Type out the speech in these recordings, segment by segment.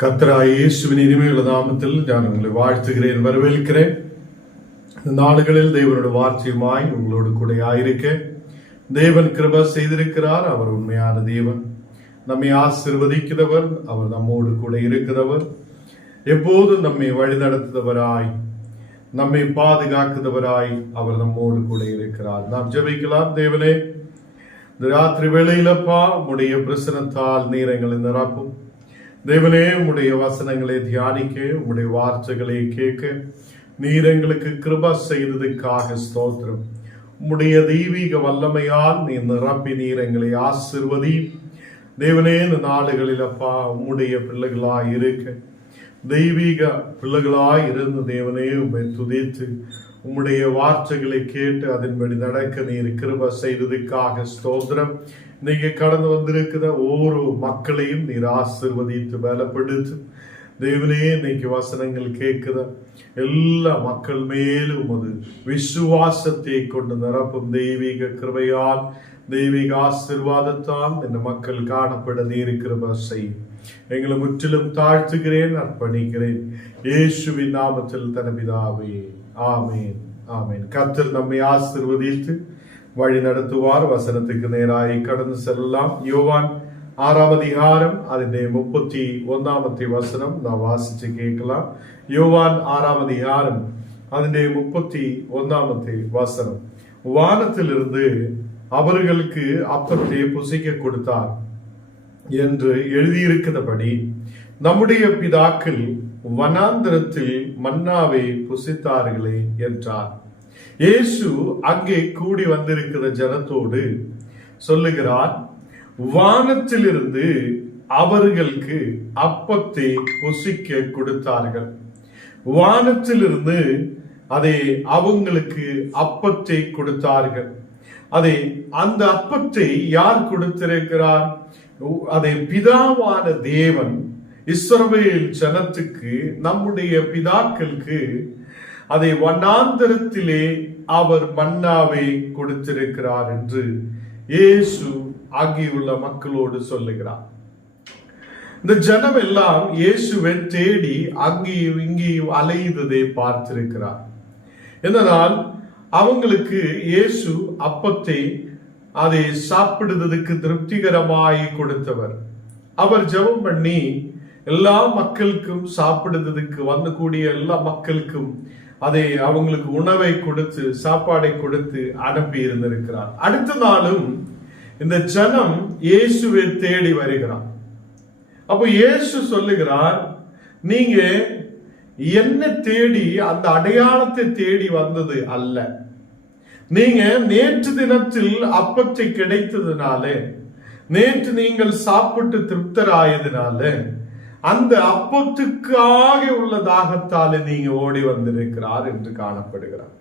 கர்த்தராய் இயேசுவின் இனிமையுள்ள நாமத்தில் நான் உங்களை வாழ்த்துகிறேன் வரவேற்கிறேன். இந்த நாடுகளில் தேவனோட வார்த்தையுமாய் உங்களோடு கூட ஆயிருக்க. தேவன் கிருப செய்திருக்கிறார் அவர் உண்மையான தேவன். நம்மை ஆசிர்வதிக்கிறவர் அவர் நம்மோடு கூட இருக்கிறவர். எப்போதும் நம்மை வழிநடத்துகிறவராய் நம்மை பாதுகாக்கிறவராய் அவர் நம்மோடு கூட இருக்கிறார். நாம் ஜெபிக்கலாம் தேவனே. இந்த ராத்திரி வேளையிலப்பா உடைய பிரசனத்தால் நீரங்களை நிரப்பும். தேவனே உம்முடைய வசனங்களை தியானிக்க உம்முடைய வார்த்தைகளை கேட்க நீர் எங்களுக்கு கிருப செய்ததுக்காக ஸ்தோத்திரம் உம்முடைய தெய்வீக வல்லமையால் நீ நிரப்பி நீர் எங்களை ஆசிர்வதி தேவனே இந்த நாடுகளில் அப்பா உம்முடைய பிள்ளைகளாய் இருக்க தெய்வீக பிள்ளைகளாய் இருந்த தேவனே உம்மை துதித்து உம்முடைய வார்த்தைகளை கேட்டு அதன்படி நடக்க நீர் கிருப செய்ததுக்காக ஸ்தோத்திரம். நீங்க கடந்து வந்திருக்கிற ஒவ்வொரு மக்களையும் நீர் ஆசிர்வதித்து பலப்படுத்து. தேவனே இன்னைக்கு வசனங்கள் கேட்குத எல்லா மக்கள் மேலும் அது விசுவாசத்தை கொண்டு நிரப்பும் தெய்வீக கிருபையால் தெய்வீக ஆசிர்வாதத்தால் இந்த மக்கள் காணப்பட நீர் கிருப செய்யும் எங்களை முற்றிலும் தாழ்த்துகிறேன் அர்ப்பணிக்கிறேன். இயேசுவின் நாமத்தில் தனபிதாவே ஆமீன். ஆமீன். கத்தில் நம்மை ஆசிர்வதித்து வழி நடத்துவார். வசனத்துக்கு நேராയി கடந்து செல்லலாம். யோவான் ஆறாவது അധികാരം അതിന്റെ முப்பத்தி ഒന്നാമത്തെ வசனம் நான் വാസിച്ച് கேட்கலாம். யோவான் ஆறாவது ஆரம் അതിന്റെ முப்பத்தி ഒന്നാമത്തെ வசனம். வானத்திலிருந்து அவர்களுக்கு அப்பத்தை புசிக்க கொடுத்தார் என்று எழுதியிருக்கிறபடி நம்முடைய பிதாக்கள் வனாந்திரத்தில் மன்னாவை புசித்தார்களே என்றார் இயேசு அங்கே கூடி வந்திருக்கிற ஜனத்தோடு சொல்லுகிறார் வானத்திலிருந்து அவர்களுக்கு அப்பத்தை புசிக்க கொடுத்தார்கள். வானத்திலிருந்து அதை அவங்களுக்கு அப்பத்தை கொடுத்தார்கள். அதை அந்த அப்பத்தை யார் கொடுத்திருக்கிறார்? அதை பிதாவான தேவன் இஸ்ரவேல் ஜனத்துக்கு நம்முடைய பிதாக்களுக்கு அதை வண்ணாந்தரத்திலே அவர் மன்னாவை கொடுத்திருக்கிறார் என்று இயேசு ஆகியுள்ள மக்களோடு சொல்லுகிறார். இந்த ஜனம் எல்லாம் இயேசுவை தேடி அங்கேயும் இங்கேயும் அலையுததை பார்த்திருக்கிறார். என்னனால் அவங்களுக்கு இயேசு அப்பத்தை அதை சாப்பிடுவதற்கு திருப்திகரமாய் கொடுத்தவர். அவர் ஜெபம் பண்ணி எல்லா மக்களுக்கும் சாப்பிடுறதுக்கு வந்தக்கூடிய எல்லா மக்களுக்கும் அதை அவங்களுக்கு உணவை கொடுத்து சாப்பாடை கொடுத்து அனுப்பி இருந்திருக்கிறார். அடுத்த நாளும் இந்த ஜனம் இயேசுவை தேடி வருகிறார். அப்போ இயேசு சொல்லுகிறார் நீங்க என்ன தேடி அந்த அடையாளத்தை தேடி வந்தது அல்ல. நீங்க நேற்று தினத்தில் அப்பத்தை கிடைத்ததுனால நேற்று நீங்கள் சாப்பிட்டு திருப்தராயதுனால அந்த அப்பத்துக்காக உள்ள தாகத்தாலே நீங்க ஓடி வந்திருக்கிறார் என்று காணப்படுகிறார்.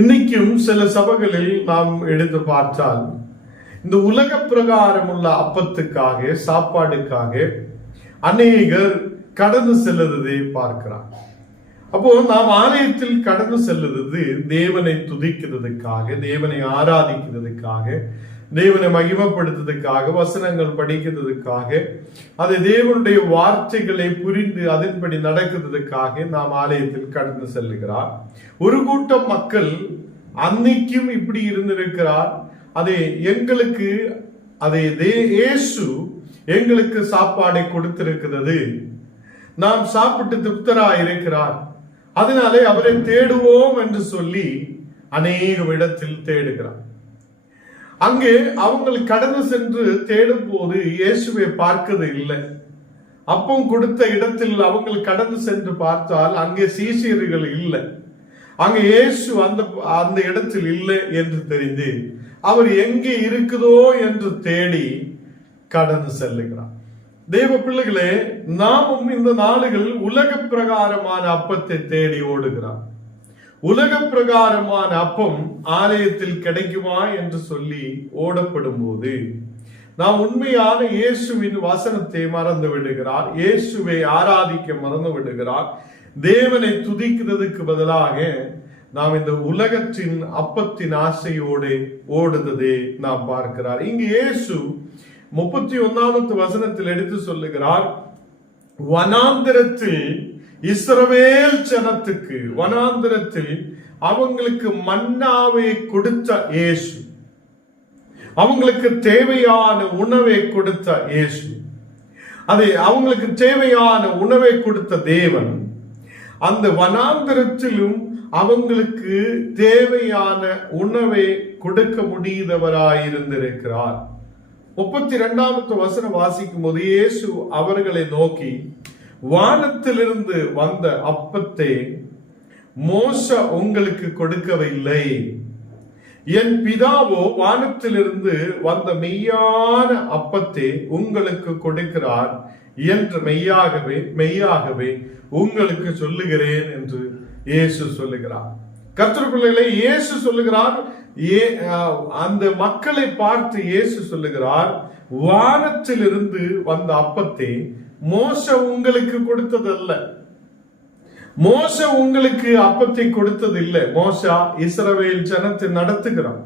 இன்னைக்கும் சில சபைகளில் நாம் எடுத்து பார்த்தால் இந்த உலக பிரகாரம் உள்ள அப்பத்துக்காக சாப்பாடுக்காக அநேகர் கடந்து செல்லுறதை பார்க்கிறார். அப்போ நாம் ஆலயத்தில் கடந்து செல்லுறது தேவனை துதிக்கிறதுக்காக தேவனை ஆராதிக்கிறதுக்காக தேவனை மகிமப்படுத்துறதுக்காக வசனங்கள் படிக்கிறதுக்காக அதை தேவனுடைய வார்த்தைகளை புரிந்து அதன்படி நடக்கிறதுக்காக நாம் ஆலயத்தில் கடந்து செல்லுகிறார். ஒரு கூட்டம் மக்கள் அன்னைக்கும் இப்படி இருந்திருக்கிறார். அதை எங்களுக்கு அதை இயேசு எங்களுக்கு சாப்பாடை கொடுத்திருக்கிறது. நாம் சாப்பிட்டு திருப்தரா இருக்கிறார். அதனாலே அவரை தேடுவோம் என்று சொல்லி அநேக இடத்தில் தேடுகிறார். அங்கே அவங்கள் கடந்து சென்று தேடும் போது இயேசுவை பார்க்கது இல்லை. அப்பம் கொடுத்த இடத்தில் அவங்கள் கடந்து சென்று பார்த்தால் அங்கே சீசியர்கள் இல்லை. அங்கே இயேசு அந்த அந்த இடத்தில் இல்லை என்று தெரிந்து அவர் எங்கே இருக்குதோ என்று தேடி கடந்து செல்லுகிறார். தெய்வ பிள்ளைகளே நாமும் இந்த நாடுகளில் உலக பிரகாரமான அப்பத்தை தேடி ஓடுகிறார் உலக பிரகாரமான அப்பம் ஆலயத்தில் கிடைக்குமா என்று சொல்லி ஓடப்படும் போது நாம் உண்மையான இயேசுவின் வசனத்தை மறந்து விடுகிறார். இயேசுவை ஆராதிக்க மறந்து விடுகிறார். தேவனை துதிக்கிறதுக்கு பதிலாக நாம் இந்த உலகத்தின் அப்பத்தின் ஆசையோடு ஓடுததை நாம் பார்க்கிறார். இங்கு இயேசு முப்பத்தி ஒன்னாமத்து வசனத்தில் எடுத்து சொல்லுகிறார் வனாந்திரத்தில் இஸ்ரவேல் ஜனத்துக்கு வனாந்திரத்தில் அவங்களுக்கு மன்னாவை கொடுத்த இயேசு. அவங்களுக்கு தேவையான உணவை கொடுத்த இயேசு. அதை அவங்களுக்கு தேவையான உணவை கொடுத்த தேவன். அந்த வனாந்திரத்திலும் அவங்களுக்கு தேவையான உணவை கொடுக்க முடியாதவராயிருந்திருக்கிறார் முப்பத்தி இரண்டாவது வசனம் வாசிக்கும் போது இயேசு அவர்களை நோக்கி வானத்திலிருந்து வந்த அப்பத்தை மோச உங்களுக்கு கொடுக்கவில்லை. என் பிதாவோ வானத்திலிருந்து வந்த மெய்யான அப்பத்தை உங்களுக்கு கொடுக்கிறார் என்று மெய்யாகவே மெய்யாகவே உங்களுக்கு சொல்லுகிறேன் என்று இயேசு சொல்லுகிறார். கத்திரப்பிள்ளைகளை இயேசு சொல்லுகிறார். ஏ அந்த மக்களை பார்த்து இயேசு சொல்லுகிறார். வானத்திலிருந்து வந்த அப்பத்தை மோச உங்களுக்கு கொடுத்ததல்ல. மோச உங்களுக்கு அப்பத்தை கொடுத்தது இல்லை மோசா இஸ்ரவேல் ஜனத்தை நடத்துகிறான்.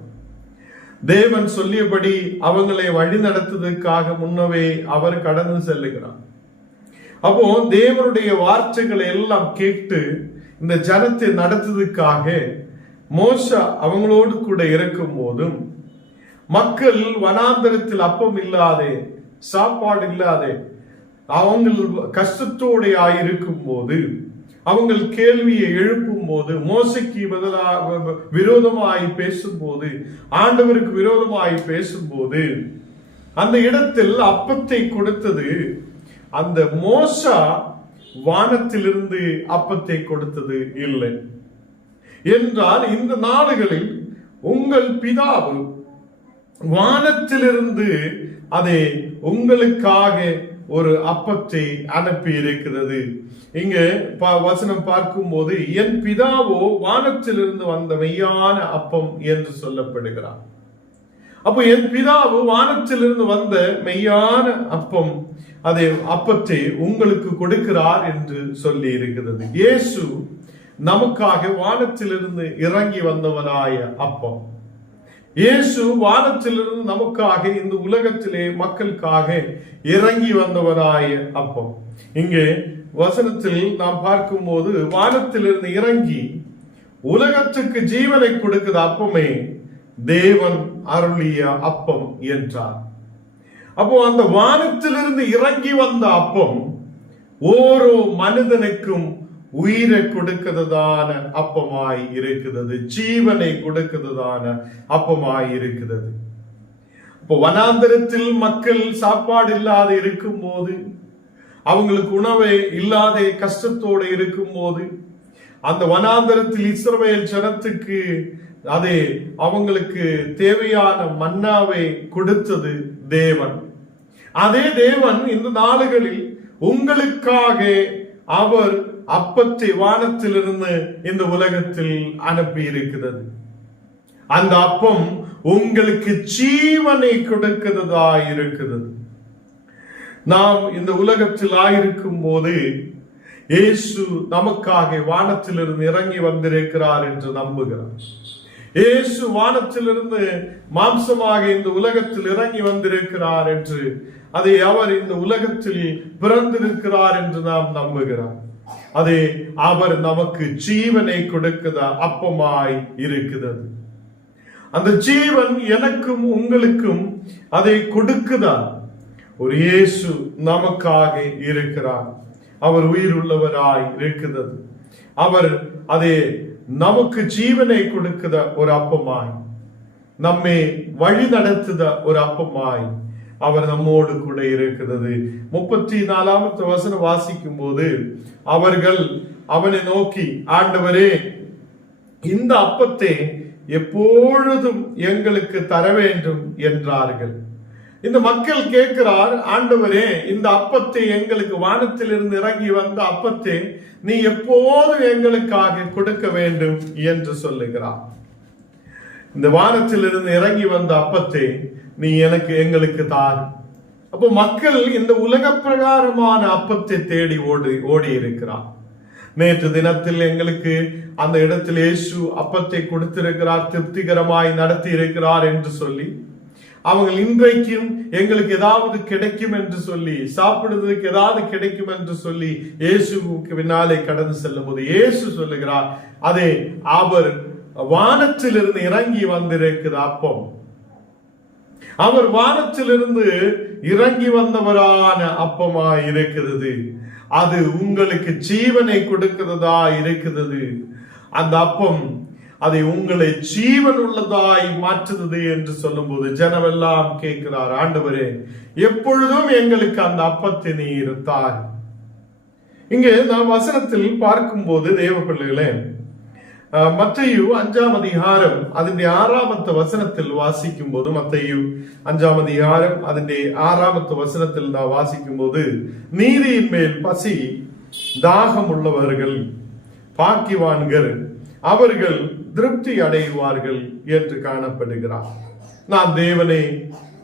தேவன் சொல்லியபடி அவங்களை வழி நடத்துவதற்காக முன்னவே அவர் கடந்து செல்லுகிறார். அப்போ தேவனுடைய வார்த்தைகளை எல்லாம் கேட்டு இந்த ஜனத்தை நடத்துவதற்காக மோசா அவங்களோடு கூட இருக்கும் போதும் மக்கள் வனாந்தரத்தில் அப்பம் இல்லாதே சாப்பாடு இல்லாதே அவங்கள் கஷ்டத்தோட இருக்கும் போது அவங்கள் கேள்வியை எழுப்பும் போது மோசைக்கு பதிலாக விரோதமாய் பேசும்போது ஆண்டவருக்கு விரோதமாய் பேசும்போது அந்த இடத்தில் அப்பத்தை கொடுத்தது அந்த மோசா வானத்திலிருந்து அப்பத்தை கொடுத்தது இல்லை. என்றால் இந்த நாடுகளில் உங்கள் பிதாவு வானத்திலிருந்து அதை உங்களுக்காக ஒரு அப்பத்தை அனுப்பி இருக்கிறது. இங்க வசனம் பார்க்கும் போது என் பிதாவோ வானத்திலிருந்து வந்த மெய்யான அப்பம் என்று சொல்லப்படுகிறார். அப்போ என் பிதாவு வானத்திலிருந்து வந்த மெய்யான அப்பம் அதை அப்பத்தை உங்களுக்கு கொடுக்கிறார் என்று சொல்லி இருக்கிறது. இயேசு நமக்காக வானத்திலிருந்து இறங்கி வந்தவனாய அப்பம். இயேசு வானத்திலிருந்து நமக்காக இந்த உலகத்திலே மக்களுக்காக இறங்கி வந்தவராய அப்பம் இங்கே வசனத்தில் நாம் பார்க்கும்போது வானத்திலிருந்து இறங்கி உலகத்துக்கு ஜீவனை கொடுக்கிற அப்பமே தேவன் அருளிய அப்பம் என்றார். அப்போ அந்த வானத்திலிருந்து இறங்கி வந்த அப்பம் ஓரோ மனிதனுக்கும் உயிரை கொடுக்கிறதான அப்பமாய் இருக்கிறது ஜீவனை கொடுக்கிறதான அப்பமாய் இருக்கிறது இப்போ வனாந்தரத்தில் மக்கள் சாப்பாடு இல்லாத இருக்கும் போது அவங்களுக்கு உணவை இல்லாத கஷ்டத்தோடு இருக்கும் போது அந்த வனாந்தரத்தில் இஸ்ரவேல் ஜனத்துக்கு அது அவங்களுக்கு தேவையான மன்னாவை கொடுத்தது தேவன். அதே தேவன் இந்த நாளுகளில் உங்களுக்காக அவர் அப்பத்தை வானத்திலிருந்து இந்த உலகத்தில் அனுப்பி இருக்கிறது. அந்த அப்பம் உங்களுக்கு ஜீவனை கொடுக்கிறதா இருக்கிறது. நாம் இந்த உலகத்தில் ஆயிருக்கும் போது இயேசு நமக்காக வானத்திலிருந்து இறங்கி வந்திருக்கிறார் என்று நம்புகிறார் இயேசு வானத்திலிருந்து மாம்சமாக இந்த உலகத்தில் இறங்கி வந்திருக்கிறார் என்று அதை அவர் இந்த உலகத்தில் பிறந்திருக்கிறார் என்று நாம் நம்புகிறார் அதே அவர் நமக்கு ஜீவனை கொடுக்குத அப்பமாய் இருக்கிறது. அந்த ஜீவன் எனக்கும் உங்களுக்கும் அதை கொடுக்குதா? ஒரு இயேசு நமக்காக இருக்கிறார். அவர் உயிர் உள்ளவராய் இருக்கிறது. அவர் அதே நமக்கு ஜீவனை கொடுக்குத ஒரு அப்பமாய்? நம்மை வழி நடத்துத ஒரு அப்பமாய்? அவர் நம்மோடு கூட இருக்கிறது. முப்பத்தி நாலாவது வசனம் வாசிக்கும் போது அவர்கள் அவனை நோக்கி ஆண்டவரே இந்த அப்பத்தை எப்பொழுதும் எங்களுக்கு தர வேண்டும் என்றார்கள். இந்த மக்கள் கேட்கிறார் ஆண்டவரே இந்த அப்பத்தை எங்களுக்கு வானத்திலிருந்து இறங்கி வந்த அப்பத்தை நீ எப்போதும் எங்களுக்காக கொடுக்க வேண்டும் என்று சொல்லுகிறார். இந்த வானத்திலிருந்து இறங்கி வந்த அப்பத்தை நீ எனக்கு எங்களுக்கு தார். அப்போ மக்கள் இந்த உலக பிரகாரமான அப்பத்தை தேடி ஓடி ஓடி இருக்கிறார் நேற்று தினத்தில் எங்களுக்கு அந்த இடத்தில் இயேசு அப்பத்தை கொடுத்திருக்கிறார் திருப்திகரமாய் நடத்தி இருக்கிறார் என்று சொல்லி அவங்க இன்றைக்கும் எங்களுக்கு ஏதாவது கிடைக்கும் என்று சொல்லி சாப்பிடுவதற்கு ஏதாவது கிடைக்கும் என்று சொல்லி இயேசுக்கு பின்னாலே கடந்து செல்லும் போது இயேசு சொல்லுகிறார் அதே அவர் வானத்திலிருந்து இறங்கி வந்திருக்கிற அப்பம். அவர் வானத்திலிருந்து இறங்கி வந்தவரான அப்பமா இருக்கிறது. அது உங்களுக்கு ஜீவனை கொடுக்கிறதா இருக்கிறது. அந்த அப்பம் அதை உங்களை ஜீவன் உள்ளதாய் மாற்றுகிறது என்று சொல்லும்போது ஜனமெல்லாம் கேட்கிறார் ஆண்டவரே எப்பொழுதும் எங்களுக்கு அந்த அப்பத்தை நீ இருத்தார் இங்கே நாம் வசனத்தில் பார்க்கும்போது தேவ பிள்ளைகளே அஹ், மத்தேயு அஞ்சாம் அதிகாரம் അതിന്റെ ആറാമത്തെ വസനത്തിൽ വാസിക്കുമ്പോൾ മത്തയ്യു അഞ്ചാം അധികാരം അതിന്റെ ആറാമത്തെ വസനത്തിൽ നാം വാസിക്കുമ്പോൾ നീതിയിന്മേൽ പസി தாகமுள்ளவர்கள் பாக்கிவான்கள் அவர்கள் திருப்தி அடைவார்கள் என்று காணப்படுகிறார் நாம் தேவனை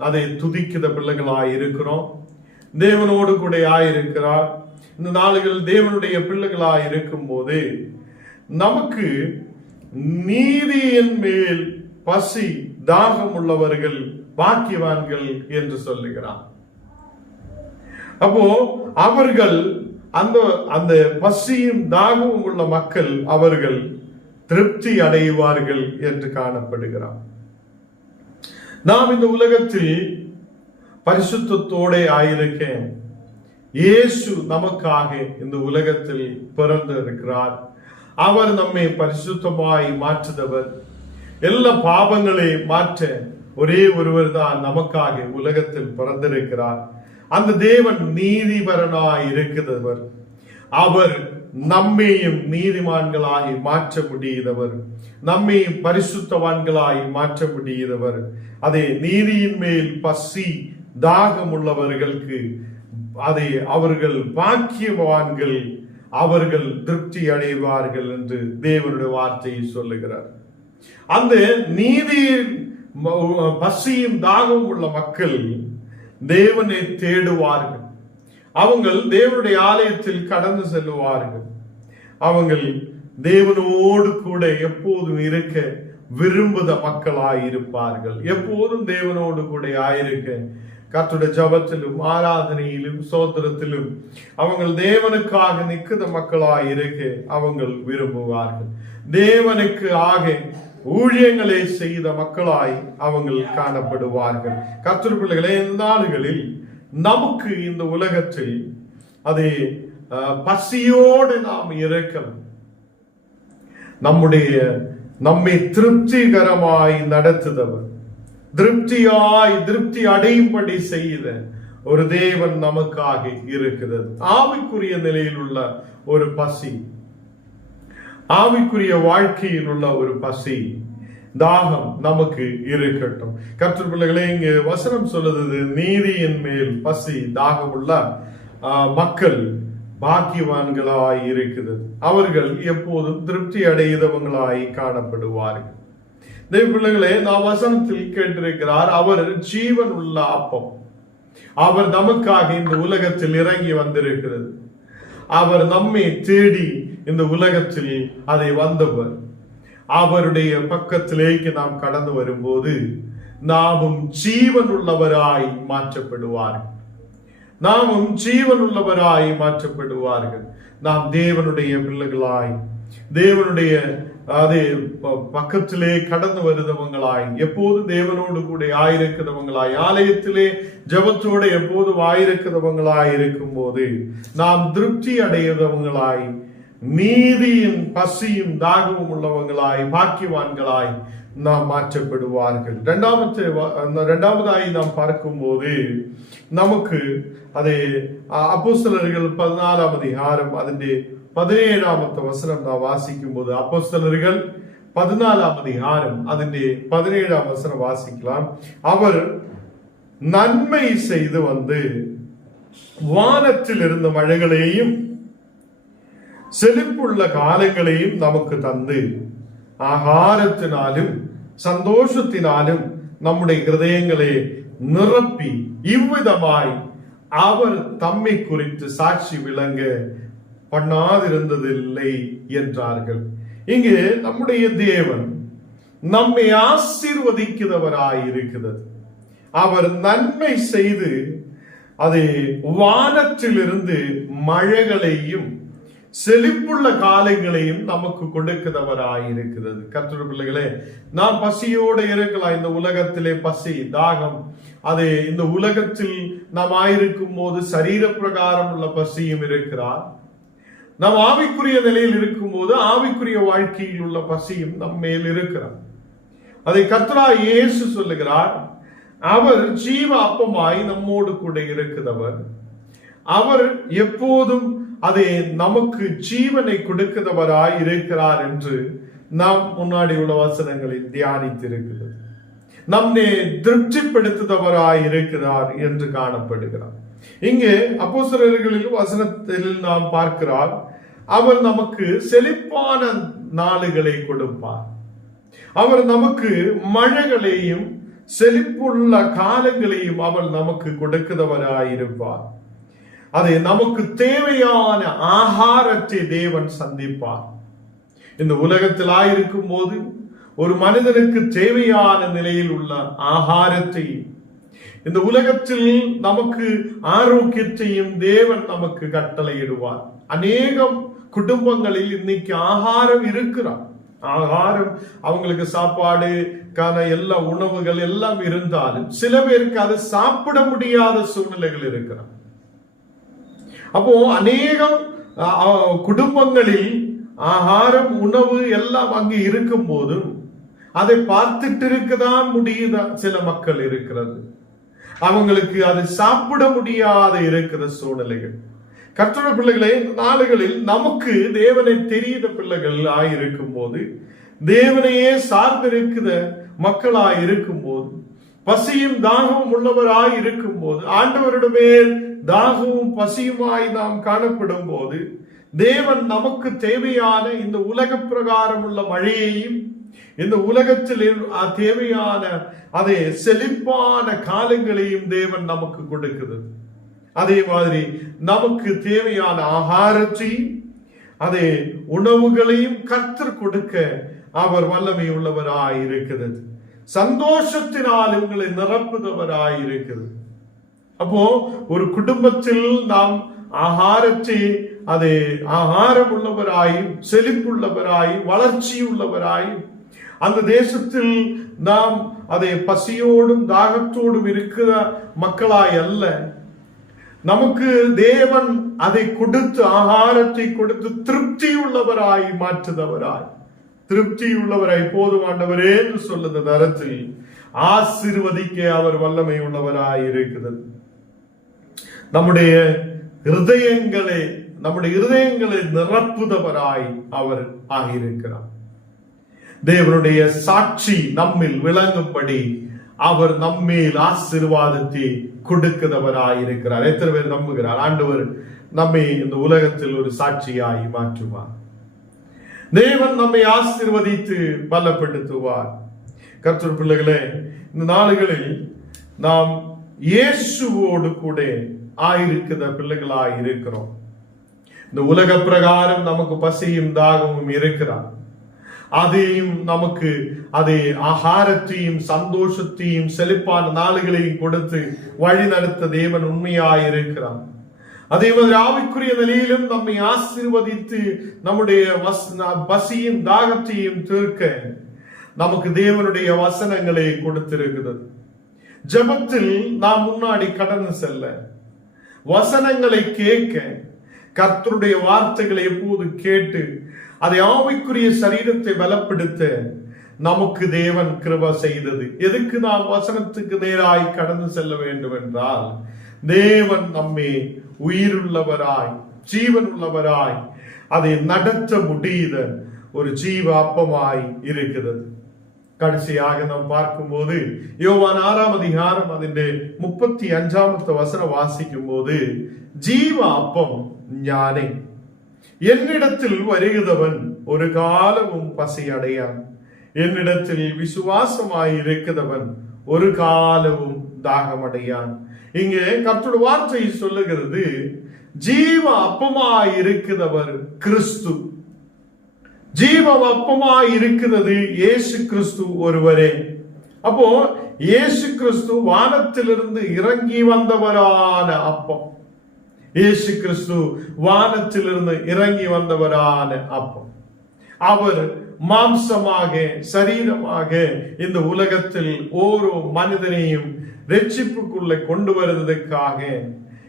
அதை துதிக்கிற பிள்ளைகளாய் இருக்கிறோம் தேவனோடு கூட ஆயிருக்கிறார் இந்த நாளுகள் தேவனுடைய பிள்ளைகளாய் இருக்கும் போது நமக்கு நீதியின் மேல் பசி தாகம் உள்ளவர்கள் பாக்கியவான்கள் என்று சொல்லுகிறார் அப்போ அவர்கள் அந்த அந்த பசியும் தாகமும் உள்ள மக்கள் அவர்கள் திருப்தி அடைவார்கள் என்று காணப்படுகிறார் நாம் இந்த உலகத்தில் பரிசுத்தோட ஆயிருக்கேன். இயேசு நமக்காக இந்த உலகத்தில் பிறந்து இருக்கிறார் அவர் நம்மை பரிசுத்தமாய் மாற்றுதவர். எல்லா பாவங்களை மாற்ற ஒரே ஒருவர் தான் நமக்காக உலகத்தில் பிறந்திருக்கிறார். அந்த தேவன் நீதிபரனாய் இருக்கிறவர் அவர் நம்மையும் நீதிமான்களாய் மாற்ற முடியுதவர். நம்மையும் பரிசுத்தவான்களாய் மாற்ற முடியுதவர். அதே நீதியின் மேல் பசி தாகம் உள்ளவர்களுக்கு அதை அவர்கள் பாக்கியவான்கள் அவர்கள் திருப்தி அடைவார்கள் என்று தேவனுடைய வார்த்தையை சொல்லுகிறார். அந்த நீதியின் பசியும் தாகம் உள்ள மக்கள் தேவனை தேடுவார்கள். அவங்கள் தேவனுடைய ஆலயத்தில் கடந்து செல்லுவார்கள். அவங்கள் தேவனோடு கூட எப்போதும் இருக்க விரும்புத மக்களாயிருப்பார்கள். எப்போதும் தேவனோடு கூட ஆயிருக்க கர்த்தருடைய ஜபத்திலும் ஆராதனையிலும் சோதரத்திலும் அவங்கள் தேவனுக்காக நிற்கிற மக்களாய் இருக்க அவங்கள் விரும்புவார்கள். தேவனுக்கு ஆக ஊழியங்களை செய்த மக்களாய் அவங்கள் காணப்படுவார்கள். கர்த்தர் பிள்ளைகளே இந்த நாடுகளில் நமக்கு இந்த உலகத்தில் அது பசியோடு நாம் இருக்கலாம் நம்முடைய நம்மை திருப்திகரமாய் நடத்துதவர். திருப்தியாய் திருப்தி அடையும்படி செய்த ஒரு தேவன் நமக்காக இருக்கிறது. ஆவிக்குரிய நிலையில் உள்ள ஒரு பசி. ஆவிக்குரிய வாழ்க்கையில் உள்ள ஒரு பசி தாகம் நமக்கு இருக்கட்டும். கற்று பிள்ளைகளே இங்கு வசனம் சொல்லுது நீதியின் மேல் பசி தாகம் உள்ள ஆஹ், மக்கள் பாக்கியவான்களாய் இருக்கிறது. அவர்கள் எப்போதும் திருப்தி அடைந்தவங்களாய் காணப்படுவார்கள். தேவ பிள்ளைகளே நான் வசனத்தில் கேட்டிருக்கிறார் அவர் ஜீவன் உள்ள அப்பம். அவர் நமக்காக இந்த உலகத்தில் இறங்கி வந்திருக்கிறது. அவர் நம்மை தேடி இந்த உலகத்தில் அதை வந்தவர். அவருடைய பக்கத்திலேக்கு நாம் கடந்து வரும்போது நாமும் ஜீவன் உள்ளவராய் மாற்றப்படுவார்கள். நாமும் ஜீவன் உள்ளவராய் மாற்றப்படுவார்கள். நாம் தேவனுடைய பிள்ளைகளாய் தேவனுடைய அது பக்கத்திலே கடந்து வருதவங்களாய் எப்போது தேவனோடு கூட ஆயிருக்கிறவங்களாய் ஆலயத்திலே ஜபத்தோடு எப்போது ஆயிருக்கிறவங்களாய் இருக்கும் போது நாம் திருப்தி அடைகிறவங்களாய் நீதியும் பசியும் தாகமும் உள்ளவங்களாய் பாக்கியவான்களாய் நாம் மாற்றப்படுவார்கள். இரண்டாமத்தை இரண்டாவதாய் நாம் பார்க்கும்போது நமக்கு அது அப்போ சிலர்கள் பதினாலாம் அதிகாரம் அதனுடைய പതിനേഴാമത്തെ വസനം നാം വാസിക്കുമ്പോൾ അപ്പസ്തലറുകൾ പതിനാലാം അധികാരം അതിന്റെ പതിനേഴാം വസനം വാസിക്കലാം. അവർ நன்மை செய்து வந்து வானத்தில் இருந்த மழைகளையும் செழிப்புள்ள காலங்களையும் நமக்கு தந்து ஆகாரத்தினாலும் சந்தோஷத்தினாலும் நம்முடைய ஹிருதயங்களை நிரப்பி இவ்விதமாய் அவர் தம்மை குறித்து சாட்சி விளங்க பண்ணாதிருந்ததில்லை என்றார்கள். இங்கே நம்முடைய தேவன் நம்மை ஆசீர்வதிக்கிறவராய் இருக்கிறது அவர் நன்மை செய்து அது வானத்திலிருந்து மழைகளையும் செழிப்புள்ள காலங்களையும் நமக்கு கொடுக்கிறவராய் இருக்கிறது கர்த்தருடைய பிள்ளைகளே நாம் பசியோடு இருக்கலாம். இந்த உலகத்திலே பசி தாகம் அது இந்த உலகத்தில் நாம் ஆயிருக்கும் போது சரீர பிரகாரம் உள்ள பசியும் இருக்கிறார். நாம் ஆவிக்குரிய நிலையில் இருக்கும்போது ஆவிக்குரிய வாழ்க்கையில் உள்ள பசியும் நம் மேல் இருக்கிறார் அதை கத்ரா இயேசு சொல்லுகிறார் அவர் ஜீவ அப்பமாய் நம்மோடு கூட இருக்கிறவர் அவர் எப்போதும் அதை நமக்கு ஜீவனை கொடுக்கிறவராய் இருக்கிறார் என்று நாம் முன்னாடி உள்ள வசனங்களில் தியானித்திருக்கிறது நம்மை திருப்திப்படுத்துபவராய் இருக்கிறார் என்று காணப்படுகிறார். இங்கு அப்போஸ்தலர்களில் வசனத்தில் நாம் பார்க்கிறார் அவர் நமக்கு செழிப்பான நாளுகளை கொடுப்பார். அவர் நமக்கு மழைகளையும் செழிப்புள்ள காலங்களையும் அவர் நமக்கு கொடுக்கிறவராயிருப்பார். அதை நமக்கு தேவையான ஆகாரத்தை தேவன் சந்திப்பார். இந்த உலகத்தில் ஆயிருக்கும் போது ஒரு மனிதனுக்கு தேவையான நிலையில் உள்ள ஆகாரத்தை இந்த உலகத்தில் நமக்கு ஆரோக்கியத்தையும் தேவன் நமக்கு கட்டளையிடுவார். அநேகம் குடும்பங்களில் இன்னைக்கு ஆகாரம் இருக்கிறார். ஆகாரம் அவங்களுக்கு சாப்பாடு கான எல்லா உணவுகள் எல்லாம் இருந்தாலும் சில பேருக்கு அதை சாப்பிட முடியாத சூழ்நிலைகள் இருக்கிறார். அப்போ அநேகம் அஹ், அஹ், குடும்பங்களில் ஆகாரம் உணவு எல்லாம் அங்கு இருக்கும் போதும் அதை பார்த்துட்டு இருக்கதான் முடியுதா? சில மக்கள் இருக்கிறது. அவங்களுக்கு அதை சாப்பிட முடியாத இருக்கிற சூழ்நிலைகள். கற்றோட பிள்ளைகளே இந்த நாடுகளில் நமக்கு தேவனை தெரியுத பிள்ளைகள் ஆயிருக்கும் போது தேவனையே சார்ந்திருக்கிற மக்களாய் இருக்கும் போது பசியும் தாகமும் உள்ளவராய் இருக்கும் போது ஆண்டவரிடமே தாகமும் பசியுமாய் நாம் காணப்படும் போது தேவன் நமக்கு தேவையான இந்த உலக பிரகாரம் உள்ள மழையையும் இந்த உலகத்தில் தேவையான அதை செழிப்பான காலங்களையும் தேவன் நமக்கு கொடுக்கிறது அதே மாதிரி நமக்கு தேவையான ஆகாரத்தையும் அதே உணவுகளையும் கர்த்தர் கொடுக்க அவர் வல்லமை உள்ளவராய் இருக்கிறது சந்தோஷத்தினால் உங்களை நிரப்புதவராய் இருக்கிறது அப்போ ஒரு குடும்பத்தில் நாம் ஆகாரத்தை அது ஆகாரம் உள்ளவராயும் செழிப்புள்ளவராயும் வளர்ச்சி உள்ளவராயும் அந்த தேசத்தில் நாம் அதை பசியோடும் தாகத்தோடும் இருக்கிற மக்களாய் அல்ல. நமக்கு தேவன் அதை கொடுத்து ஆகாரத்தை கொடுத்து திருப்தி உள்ளவராய் மாற்றுதவராய். திருப்தி உள்ளவராய் போதும் ஆண்டவரே என்று சொல்லுத தரத்தில் ஆசிர்வதிக்க அவர் வல்லமை உள்ளவராய் இருக்கிறது நம்முடைய இருதயங்களை நம்முடைய இருதயங்களை நிரப்புதவராய் அவர் ஆகியிருக்கிறார். தேவனுடைய சாட்சி நம்மில் விளங்கும்படி அவர் நம்மேல் ஆசிர்வாதத்தை கொடுக்கிறவராய் இருக்கிறார் எத்தனை பேர் நம்புகிறார்? ஆண்டவர் நம்மை இந்த உலகத்தில் ஒரு சாட்சியாய் மாற்றுவார். தேவன் நம்மை ஆசிர்வதித்து பலப்படுத்துவார். கர்த்தர் பிள்ளைகளே இந்த நாடுகளில் நாம் இயேசுவோடு கூட ஆயிருக்கிற பிள்ளைகளாய் இருக்கிறோம் இந்த உலக பிரகாரம் நமக்கு பசியும் தாகமும் இருக்கிறான் அதையும் நமக்கு அதை ஆகாரத்தையும் சந்தோஷத்தையும் செழிப்பான நாளுகளையும் கொடுத்து வழி நடத்த தேவன் உண்மையாயிருக்கிறான் அதே மாதிரி ஆவிக்குரிய நிலையிலும் நம்மை ஆசீர்வதித்து நம்முடைய வஸ்- பசியும் தாகத்தையும் தீர்க்க நமக்கு தேவனுடைய வசனங்களை கொடுத்திருக்கிறது. ஜெபத்தில் நாம் முன்னாடி கடந்து செல்ல வசனங்களை கேட்க கர்த்தருடைய வார்த்தைகளை எப்போது கேட்டு அதை ஆவிக்குரிய சரீரத்தை பலப்படுத்த நமக்கு தேவன் கிருப செய்தது. எதுக்கு நாம் வசனத்துக்கு நேராய் கடந்து செல்ல வேண்டும் என்றால் தேவன் நம்மை உயிருள்ளவராய் ஜீவன் உள்ளவராய் அதை நடத்த முடியுத ஒரு ஜீவ அப்பமாய் இருக்கிறது. கடைசியாக நாம் பார்க்கும்போது யோவான் ஆறாம் அதிகாரம் அதிന്റെ முப்பத்தி அஞ்சாமத்து வசனம் வாசிக்கும் போது ஜீவ அப்பம் ஞானே. என்னிடத்தில் வருகிறவன் ஒரு காலமும் பசி அடையான் என்னிடத்தில் விசுவாசமாய் இருக்கிறவன் ஒரு காலமும் தாகமடையான். இங்கே கர்த்தோட வார்த்தை சொல்லுகிறது ஜீவ அப்பமாய் இருக்கிறவர் கிறிஸ்து. ஜீவ அப்பமாய் இருக்கிறது இயேசு கிறிஸ்து ஒருவரே. அப்போ இயேசு கிறிஸ்து வானத்திலிருந்து இறங்கி வந்தவரான அப்பம். இயேசு கிறிஸ்து வானத்திலிருந்து இறங்கி வந்தவரான அப்பம் அவர் மாம்சமாக சரீரமாக இந்த உலகத்தில் ஓரோ மனிதனையும் ரட்சிப்புக்குள்ளே கொண்டு வருவதற்காக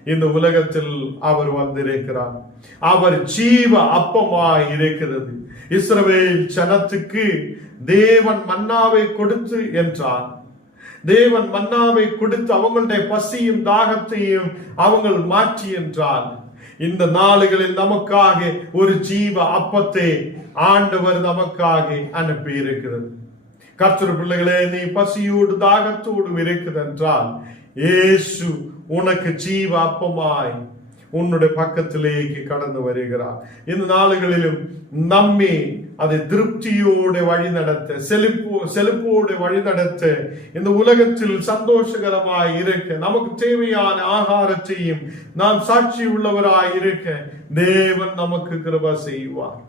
இந்த உலகத்தில் அவர் வந்திருக்கிறார் அவர் ஜீவ அப்பமாய் இருக்கிறது இஸ்ரவேல் ஜனத்துக்கு தேவன் மன்னாவை கொடுத்து என்றார் தேவன் மன்னாவை கொடுத்து அவங்களுடைய பசியும் தாகத்தையும் அவங்கள் மாற்றி என்றார். இந்த நாளுகளில் நமக்காக ஒரு ஜீவ அப்பத்தை ஆண்டவர் நமக்காக அனுப்பி இருக்கிறது கர்த்தர் பிள்ளைகளே நீ பசியோடு தாகத்தோடு இருக்குது என்றால் இயேசு உனக்கு ஜீவ அப்பமாய் உன்னுடைய பக்கத்திலேக்கு கடந்து வருகிறார். இந்த நாளுகளிலும் நம்மை அதை திருப்தியோடு வழி நடத்த செழிப்போ செழிப்போடு வழி நடத்த இந்த உலகத்தில் சந்தோஷகரமாய் இருக்க நமக்கு தேவையான ஆகாரத்தையும் நாம் சாட்சி உள்ளவராய் இருக்க தேவன் நமக்கு கிருப செய்வார்.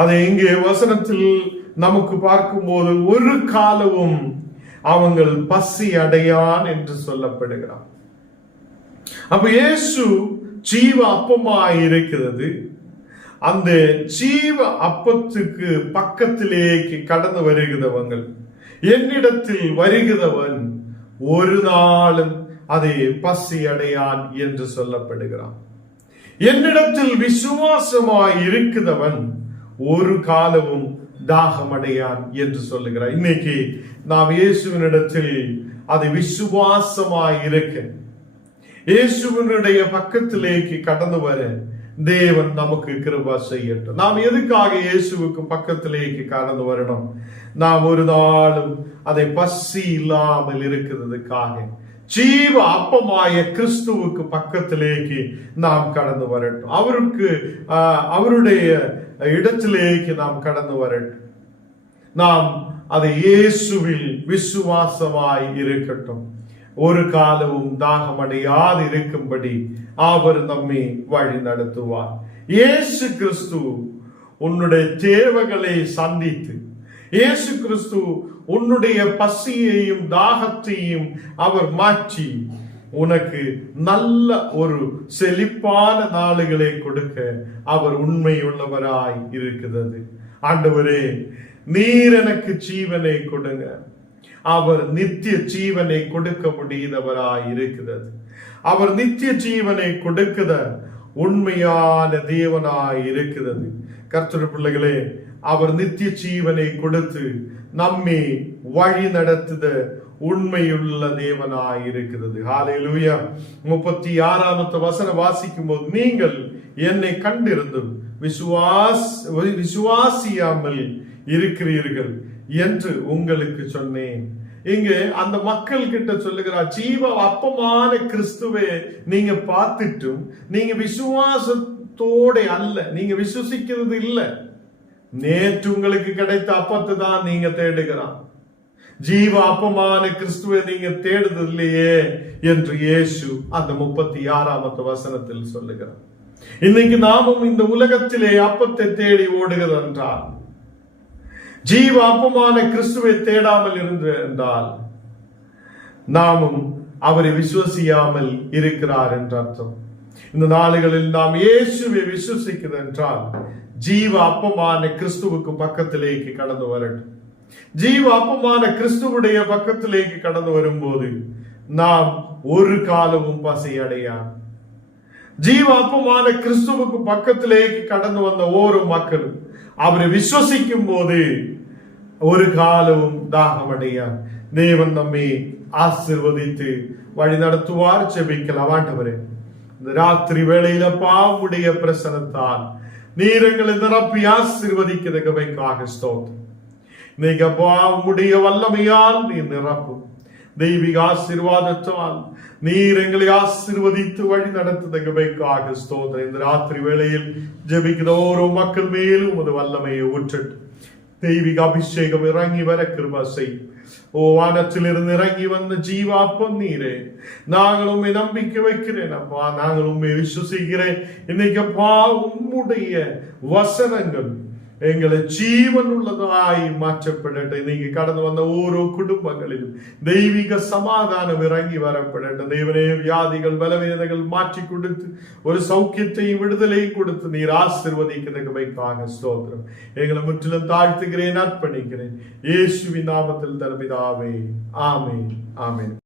அதை இங்கே வசனத்தில் நமக்கு பார்க்கும்போது ஒரு காலமும் அவங்கள் பசி அடையான் என்று சொல்லப்படுகிறார். அப்ப இயேசு ஜீவ அப்பமாய் இருக்கிறது. அந்த ஜீவ அப்பத்துக்கு பக்கத்திலேக்கு கடந்து வருகிறவங்கள் என்னிடத்தில் வருகிறவன் ஒரு நாளும் அதை பசி அடையான் என்று சொல்லப்படுகிறான். என்னிடத்தில் விசுவாசமாய் இருக்கிறவன் ஒரு காலமும் தாகமடையான் என்று சொல்லுகிறார் இன்னைக்கு நாம் இயேசுவினிடத்தில் அது விசுவாசமாய் இருக்க இயேசுவினுடைய பக்கத்திலேக்கு கடந்து வர தேவன் நமக்கு கிருபா செய்யட்டும் நாம் எதுக்காக இயேசுவுக்கு பக்கத்திலேக்கு கடந்து வரணும் நாம் ஒரு நாளும் அதை பசி இல்லாமல் இருக்கிறதுக்காக ஜீவ அப்பமாய கிறிஸ்துவுக்கு பக்கத்திலேக்கு நாம் கடந்து வரட்டும் அவருக்கு ஆஹ், அவருடைய இடத்திலேக்கு நாம் கடந்து வரட்டும் நாம் அதை இயேசுவில் விசுவாசமாய் இருக்கட்டும் ஒரு காலமும் தாகமடையாது இருக்கும்படி அவர் நம்மை வழி நடத்துவார். இயேசு கிறிஸ்து உன்னுடைய தேவைகளை சந்தித்து இயேசு கிறிஸ்து உன்னுடைய பசியையும் தாகத்தையும் அவர் மாற்றி உனக்கு நல்ல ஒரு செழிப்பான நாளுகளை கொடுக்க அவர் உண்மையுள்ளவராய் இருக்கிறது. ஆண்டவரே நீர் எனக்கு ஜீவனை கொடுங்க. அவர் நித்திய ஜீவனை கொடுக்க முடியுதவராய் இருக்கிறது அவர் நித்திய ஜீவனை கொடுக்கிற உண்மையான தேவனாய் இருக்கிறது. கர்த்தர் பிள்ளைகளே அவர் நித்திய ஜீவனை கொடுத்து நம்மை வழி நடத்துத உண்மையுள்ள தேவனாய் இருக்கிறது. ஹalleluya. முப்பத்தி ஆறாமத்து வசனம் வாசிக்கும் போது நீங்கள் என்னை கண்டிருந்தும் விசுவாஸ் விசுவாசியாமல் இருக்கிறீர்கள். என்று உங்களுக்கு சொன்னேன். இங்கு அந்த மக்கள் கிட்ட சொல்லுகிறார் ஜீவ அப்பமான கிறிஸ்துவை நீங்க பார்த்துட்டும் நீங்க விசுவாசத்தோட அல்ல நீங்க விசுவசிக்கிறது இல்லை. நேற்று உங்களுக்கு கிடைத்த அப்பத்தை தான் நீங்க தேடுகிறான் ஜீவ அப்பமான கிறிஸ்துவை நீங்க தேடுது இல்லையே என்று இயேசு அந்த முப்பத்தி ஆறாமத்து வசனத்தில் சொல்லுகிறார். இன்னைக்கு நாமும் இந்த உலகத்திலே அப்பத்தை தேடி ஓடுகிறது என்றால் ஜீவ அப்பமான கிறிஸ்துவை தேடாமல் இருந்து என்றால் நாமும் அவரை விசுவசியாமல் இருக்கிறார் என்ற அர்த்தம். இந்த நாளுகளில் நாம் இயேசுவை விசுவசிக்கிறது என்றால் ஜீவ அப்பமான கிறிஸ்துவுக்கு பக்கத்திலேக்கு கடந்து வரட்டும். ஜீவ அப்பமான கிறிஸ்துவுடைய பக்கத்திலேக்கு கடந்து வரும்போது நாம் ஒரு காலமும் பசி அடையான் ஜீவ அப்பமான கிறிஸ்துவுக்கு பக்கத்திலேக்கு கடந்து வந்த ஓரோ மக்களும் அவரை விசுவசிக்கும் போது ஒரு காலமும் தாகமடையார். தேவன் நம்மை ஆசிர்வதித்து வழி நடத்துவார் செபிக்கலாம் ஆண்டவரே இந்த ராத்திரி வேளையில பாவுடைய பிரசனத்தால் நீரங்களை நிரப்பி ஆசிர்வதிக்கிறதுக்காக ஸ்தோத்திரம். இன்னைக்கு அப்பா உம்முடைய வல்லமையால் நீ நிரப்பும். தெய்வீக ஆசீர்வாதத்தால் நீர் எங்களை ஆசீர்வதித்து வழி நடத்துதற்காக ஸ்தோத்திரம். இந்த ராத்திரி வேளையில் ஜெபிக்கிற ஓரோ மக்கள் மேலும் உமது வல்லமையை ஊற்றட்டு தெய்வீக அபிஷேகம் இறங்கி வர கிருபா செய். ஓ வானத்திலிருந்து இறங்கி வந்த ஜீவாப்பம் நீரே. நாங்கள் உண்மை நம்பிக்கை வைக்கிறேன் அப்பா. நாங்கள் உண்மை விசுவசிக்கிறேன். இன்னைக்கு அப்பா உம்முடைய வசனங்கள் எங்களை ஜீவன் உள்ளதாய் மாற்றப்படட்டும். இன்னைக்கு கடந்து வந்த ஓரோ குடும்பங்களிலும் தெய்வீக சமாதானம் இறங்கி வரப்படட்டும். தெய்வனே வியாதிகள் பலவீனங்கள் மாற்றி கொடுத்து ஒரு சௌக்கியத்தையும் விடுதலையும் கொடுத்து நீர் ஆசிர்வதிக்கிறதுமைக்காக ஸ்தோத்திரம். எங்களை முற்றிலும் தாழ்த்துகிறேன் அர்ப்பணிக்கிறேன். இயேசுவின் நாமத்தில் தரமிதாவே ஆமே ஆமே